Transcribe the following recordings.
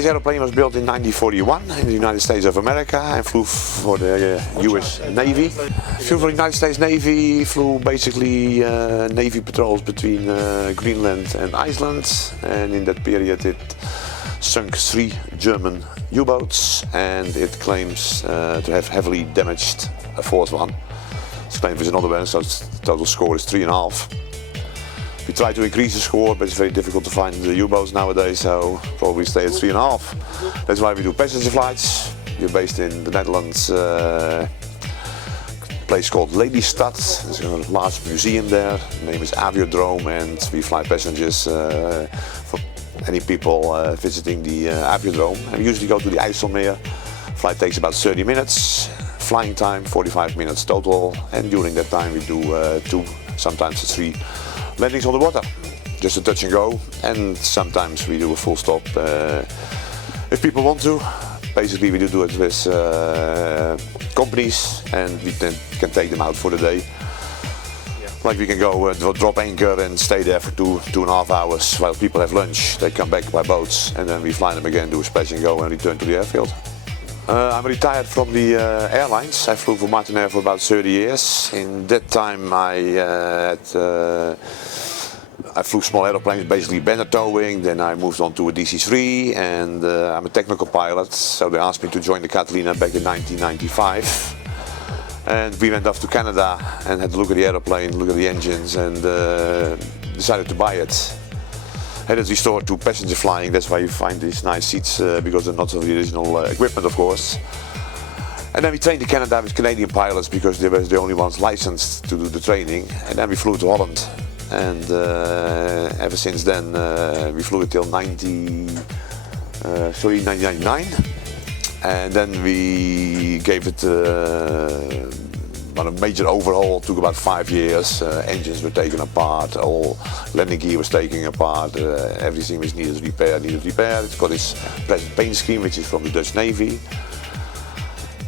This aeroplane was built in 1941 in the United States of America and flew for the US Navy. Flew for the United States Navy, flew basically Navy patrols between Greenland and Iceland, and in that period it sunk 3 German U-boats, and it claims to have heavily damaged a 4th one. It's claimed there's another one, so the total score is 3.5. We try to increase the score, but it's very difficult to find the U-boats nowadays, so probably stay at 3.5. That's why we do passenger flights. We're based in the Netherlands, a place called Lelystad. There's a large museum there. The name is Aviodrome, and we fly passengers for any people visiting the Aviodrome. And we usually go to the IJsselmeer. Flight takes about 30 minutes. Flying time 45 minutes total, and during that time we do 2, sometimes 3 landings on the water, just a touch and go, and sometimes we do a full stop if people want to. Basically we do it with companies, and we then can take them out for the day. Like we can go drop anchor and stay there for 2.5 hours while people have lunch. They come back by boats, and then we fly them again, do a splash and go, and return to the airfield. I'm retired from the airlines. I flew for Martinair for about 30 years. In that time I flew small aeroplanes, basically banner towing. Then I moved on to a DC-3, and I'm a technical pilot, so they asked me to join the Catalina back in 1995. And we went off to Canada and had a look at the aeroplane, look at the engines, and decided to buy it. Had it restored to passenger flying. That's why you find these nice seats, because they're not of the original equipment, of course. And then we trained in Canada with Canadian pilots, because they were the only ones licensed to do the training. And then we flew to Holland, and ever since then we flew it till 1999. And then we gave it a major overhaul. It took about 5 years. Engines were taken apart, all landing gear was taken apart, everything which needed repair. It's got its present paint scheme, which is from the Dutch Navy.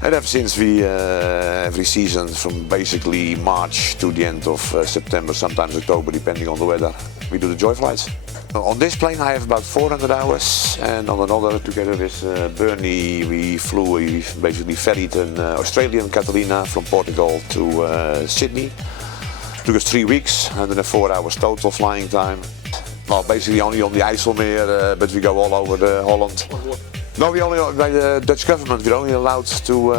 And ever since we, every season from basically March to the end of September, sometimes October, depending on the weather, we do the joy flights. On this plane I have about 400 hours, and on another, together with Bernie, we basically ferried an Australian Catalina from Portugal to Sydney. It took us 3 weeks, 104 hours total flying time. Well, basically only on the IJsselmeer, but we go all over Holland. No, we only, by the Dutch government, we're only allowed to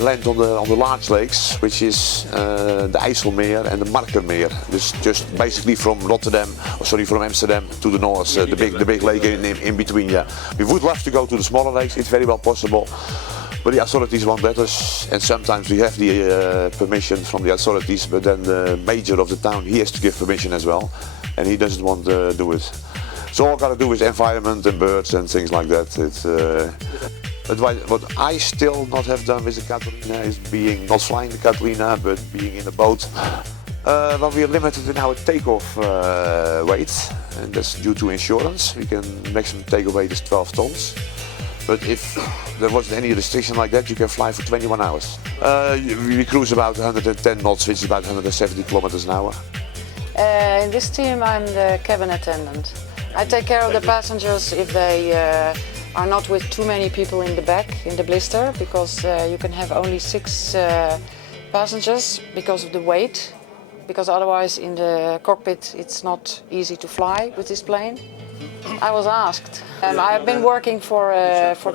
land on the large lakes, which is the IJsselmeer and the Markermeer. This just basically from from Amsterdam to the north, the big lake in between. Yeah, we would love to go to the smaller lakes. It's very well possible, but the authorities won't let us. And sometimes we have the permission from the authorities, but then the mayor of the town, he has to give permission as well, and he doesn't want to do it. So all got to do with environment and birds and things like that. But what I still not have done with the Catalina is not flying the Catalina, but being in a boat. Well, we are limited in our takeoff weight, and that's due to insurance. We can maximum takeoff weight is 12 tons. But if there wasn't any restriction like that, you can fly for 21 hours. We cruise about 110 knots, which is about 170 kilometers an hour. In this team, I'm the cabin attendant. I take care of the passengers if they are not with too many people in the back, in the blister, because you can have only 6 passengers because of the weight, because otherwise in the cockpit it's not easy to fly with this plane. I was asked. I've been working for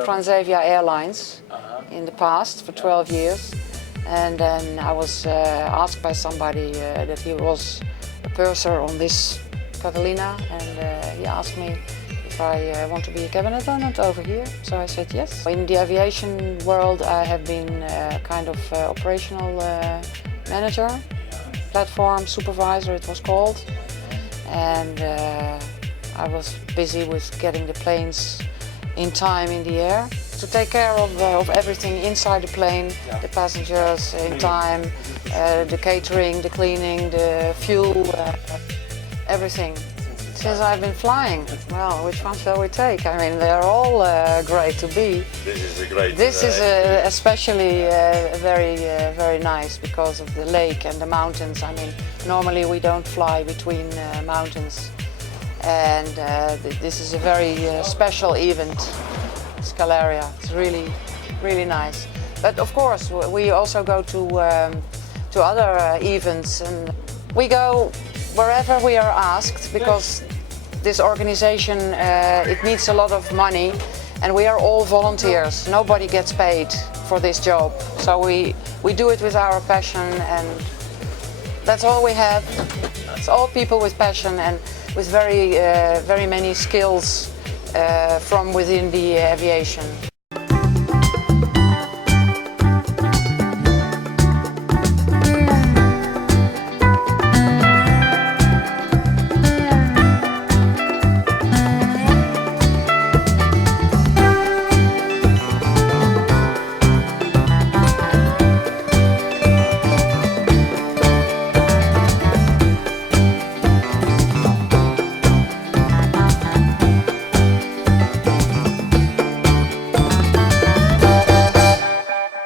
Transavia Airlines in the past for 12 years, and then I was asked by somebody that he was a purser on this Catalina, and he asked me if I want to be a cabin attendant over here, so I said yes. In the aviation world I have been kind of operational manager, platform supervisor it was called, and I was busy with getting the planes in time in the air. To take care of everything inside the plane, the passengers in time, the catering, the cleaning, the fuel, everything. Since I've been flying, well, which one shall we take? I mean, they're all great to be. This is a great. This is especially very nice because of the lake and the mountains. I mean, normally we don't fly between mountains, and this is a very special event. Scalaria. It's really, really nice. But of course, we also go to other events, and we go wherever we are asked, because this organization, it needs a lot of money, and we are all volunteers. Nobody gets paid for this job. So we do it with our passion, and that's all we have. It's all people with passion and with very many skills from within the aviation.